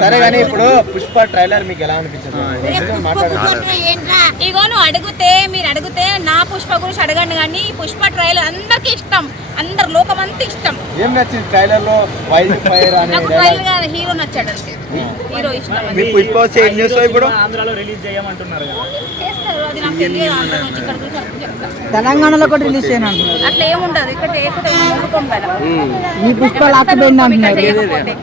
సరే కానీ ఇప్పుడు పుష్ప ట్రైలర్ మీకు ఎలా అనిపించింది? నిజంగా మాట్లాడండి. ఇగో నువ్వు అడిగితే మీరు అడిగితే నా పుష్ప గురించి అడగండి కానీ పుష్ప ట్రైలర్ అందరికి ఇష్టం. అందరు లోకమంతా ఇష్టం. ఏం నచ్చింది ట్రైలర్లో వైల్డ్ ఫైర్ అనే నాకు హీరో నచ్చాడు అంతే హీరో ఇష్టం మీ పుష్ప వచ్చి ఏం చేస్తావు ఇప్పుడు? ఆంధ్రాలో రిలీజ్ చేయమంటున్నారు కదా. చేస్తారు అది నాకు తెలియదు అంత నుంచి ఇక్కడ తెలంగాణలో కూడా రిలీజ్ చేయను అంటున్నారు అట్లా ఏముండదు ఇక్కడ మీ అంటున్నారు.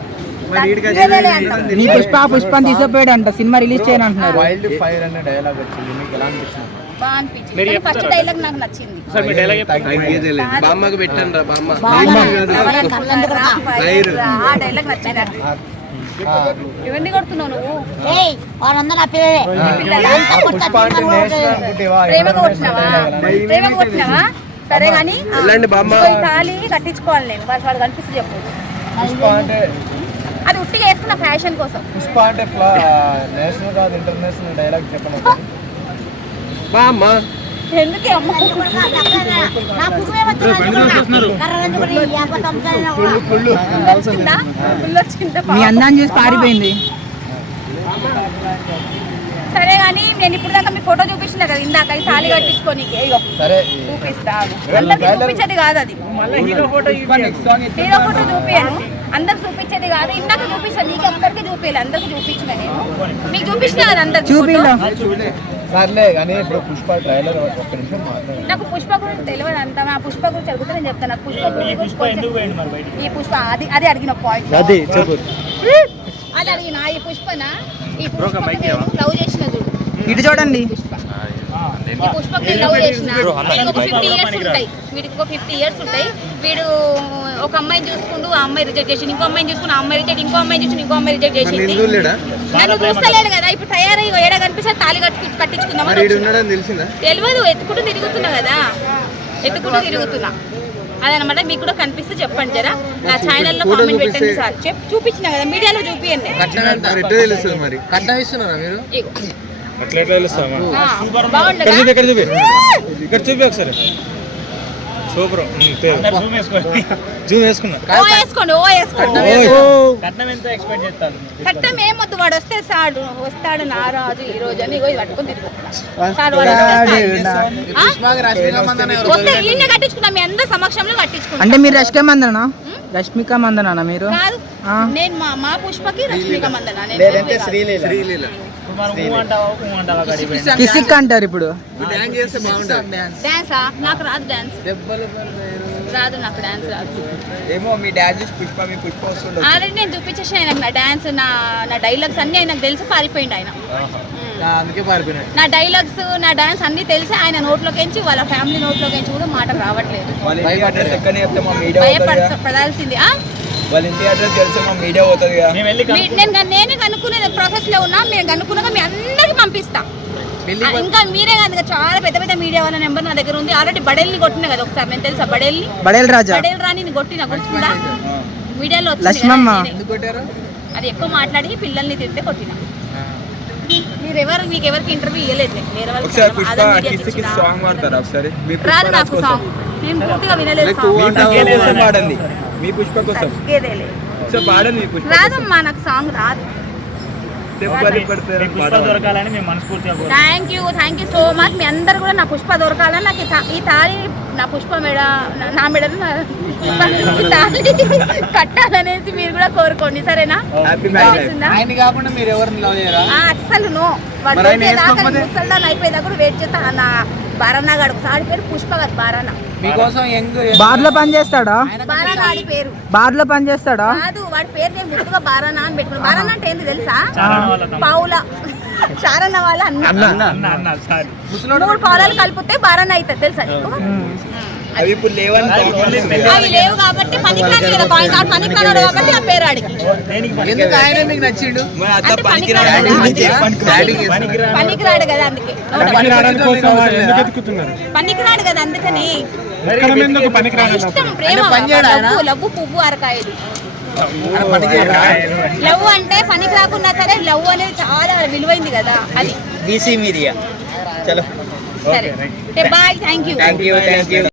మీ పుష్ప పుష్పని తీసుకుపోయాడు అంట సినిమా రిలీజ్ చేయను అంటున్నారు వైల్డ్ ఫైర్ అనే డైలాగ్ వచ్చింది. మీకు ఎలా అనిపించింది? బాగా అనిపించింది. కానీ ఫస్ట్ డైలాగ్ నాకు నచ్చింది. సార్ మీ డైలాగ్ చెప్తారా? బామ్మకి పెట్టండి రా బామ్మ. ఆ డైలాగ్ నచ్చింది? నాకు. ఇవన్నీ కొడుతున్నావు నువ్వు? పిల్లలా? పుష్ప అంటే నేషనల్ అనుకుంటేవా ప్రేమగా కొట్టినావా? ప్రేమగా కొట్టినావా? సరే కానీ తాళి కట్టించుకోవాలి నేను. వాడు వాడు కనిపిస్తుంది చెప్పు. అది ఉట్టిగా వేసుకున్న ఫ్యాషన్ కోసం. పుష్ప అంటే నేషనల్ కాదు ఇంటర్నేషనల్ డైలాగ్ ఒకసారి. బామ్మ ఎందుకే అమ్మ? మీ అందాన్ని చూసి పారిపోయింది. సరే కానీ నేను ఇప్పుడు దాకా మీ ఫోటో చూపించిన కదా ఇందాక ఈ తాళి కట్టించుకొని. చూపిస్తా. అందరికి చూపించేది కాదు అది. మళ్ళీ హీరో ఫోటో హీరో ఫోటో చూపించాను అందరికి చూపించేది కాదు. ఇందాక చూపించాను నీకు ఒక్కరికి చూపించాలి అందరికి చూపించిన నేను. మీకు చూపించిన కదా అందరికి చూపిలో? సర్లే కానీ ఇప్పుడు పుష్ప ట్రైలర్ ఒక్క నిమిషం నాకు పుష్ప గురించి తెలియదు అంత. నా పుష్ప గురించి అడిగితే నేను చెప్తాను. నాకు పుష్ప ఈ గురించి ఈ పుష్ప అది అది అడిగిన పాయింట్ అది చెప్పు. అది అడిగిన ఈ పుష్పన? ఈ పుష్ప లవ్ చేసిన చూడు. ఇటు చూడండి. పుష్ప. పుష్పకి లవ్ చేసిన వీడికి ఒక ఫిఫ్టీ ఇయర్స్ ఉంటాయి. వీడికి ఒక ఫిఫ్టీ ఇయర్స్ ఉంటాయి. వీడు ఒక అమ్మాయిని చూసుకుంటూ ఆ అమ్మాయి రిజెక్ట్ చేసింది. ఇంకో అమ్మాయిని చూసుకుని ఆ అమ్మాయి రిజెక్ట్ ఇంకో అమ్మాయి చూసి ఇంకో అమ్మాయి రిజెక్ట్ చేసింది. నన్ను చూస్తలేడు కదా. ఇప్పుడు తయారై ఏడ కనిపిస్తే తాళి కట్టి తెలిసిందా? తెలియదు. ఎత్తుకుంటూ తిరుగుతున్నా కదా. ఎత్తుకుంటూ తిరుగుతున్నా. అదనమాట మీకు కూడా కనిపిస్తే చెప్పండి జరా. నా ఛానల్లో కామెంట్ పెట్టండి సార్. చెప్ చూపించిన కదా. మీడియాలో చూపియండి. కట్నం ఇస్తున్నారా మీరు. అట్లా ఎట్లా తెలుస్తామా? ఆ, బాగుండదా? ఇక్కడ చూపి ఇక్కడ చూపి. ఒకసారి. సూపర్. జూమ్ వేసుకున్నా. కట్నం ఏమొద్దు వాడు వస్తే సాడు వస్తాడు నా రాజు ఈ రోజు అని ఇగో ఇది పట్టుకొని తిరుగుతున్నా సార్ వాడు వస్తే సాడు. ఆ? వస్తే ఈయన కట్టించుకున్నా మీ అందరి సమక్షంలో కట్టించుకున్నా అంటే మీరు రష్మిక మందనా రష్మిక మందనా మీరు? కాదు. నేను మా మా పుష్పకి రష్మిక మందన లేదంటే. శ్రీలీల. శ్రీలీల. కిసిక్ అంటారు ఇప్పుడు. డాన్స్ నాకు రాదు డాన్స్ రాదు నాకు డాన్స్ రాదు. ఏమో మీ డాన్స్ చూసి పుష్ప మీ పుష్ప వస్తుండే ఆల్రెడీ నేను చూపించేసి ఆయనకు నా డాన్స్ నా నా డైలాగ్స్ అన్నీ ఆయనకు తెలిసి పారిపోయింది ఆయన. నా డైలాగ్స్ నా డాన్స్ అన్నీ తెలిసి ఆయన నోట్లోకించి వాళ్ళ ఫ్యామిలీ నోట్లోకించి కూడా మాట రావట్లేదు. వాళ్ళ వాళ్ళ ఇంటి అడ్రస్ తెలిస్తే మా మీడియా పోతుంది మేము వెళ్ళి మీ- నేను నేను కనుక్కునే ప్రాసెస్లో ఉన్నా నేను కనుక్కున్నాక మీ అందరికి పంపిస్తా. ఇంకా మీరే కాదు చాలా పెద్ద పెద్ద మీడియా వాళ్ళ నెంబర్ నా దగ్గర ఉంది. ఆల్రెడీ బడేల్ని కొట్టిన కదా ఒకసారి నేను తెలుసా? బడేల్ని? బడేల్ రాజా. బడేల్ రాని కొట్టిన గుర్తుందా? మీడియాలో వచ్చింది అది ఎక్కువ మాట్లాడి పిల్లల్ని తిడితే కొట్టిన. మీరు ఎవరు మీకు ఎవరికి ఇంటర్వ్యూ ఇవ్వలేదు. వేరే వాళ్ళకి. సాంగ్ పాడతారా ఒకసారి? రాదు నాకు సాంగ్ నేను పూర్తిగా వినలేదు పాడండి మీ పుష్ప కోసం. పాడండి రాదమ్మా నాకు సాంగ్ రాదు. Thank you thank you so much మీ అందరు కూడా నా పుష్ప దొరకాలని నాకు ఈ తా- ఈ తాళి నా పుష్ప మెడ నా- మెడను కట్టాలనేసి మీరు కూడా కోరుకోండి సరేనా? హ్యాపీ మ్యారేజ్ తెలిసిందా? ఆయన కాకుండా మీరు ఎవరిని లవ్ చేయరా? ఆ, అస్సలు నో? ముసల్దాన్ అయిపోయేదాకా కూడా వెయిట్ చేస్తా. నా బారన్నా గడుపు ఆడి పేరు పుష్ప కాదు బారన్న. మీకోసం యంగ్ బార్లో పని చేస్తాడా? బారన్న ఆడి పేరు. బార్లో పని చేస్తాడా? కాదు వాడి పేరు నేను ముద్దుగా బారన్న అని పెట్టుకున్నాను బారన్న అంటే ఏంటి తెలుసా. పావుల చారన్న వాళ్ళ అన్న. అన్న. అన్న సారీ. మూడు కలిపితే బారన్న అవుతుంది తెలుసా నీకు? అవి ఇప్పుడు లేవని అవి లేవు కాబట్టి పనికిరాని కదా పాయింట్ ఆ పనికిరాడు కాబట్టి ఆ పేరు ఆడికి. దేనికి ఎందుకు ఆయన మీకు నచ్చిండు? అంటే పనికిరాడు పనికిరాడు కదా అందుకే. పనికిరాడు కదా అందుకని. ఇష్టం ప్రేమ లవ్వు పువ్వు అరకాయది లవ్ అంటే పనికి రాకున్నా సరే లవ్ అనేది చాలా విలువైంది కదా అది. BC media. చలో. సరే. Bye thank you thank you thank you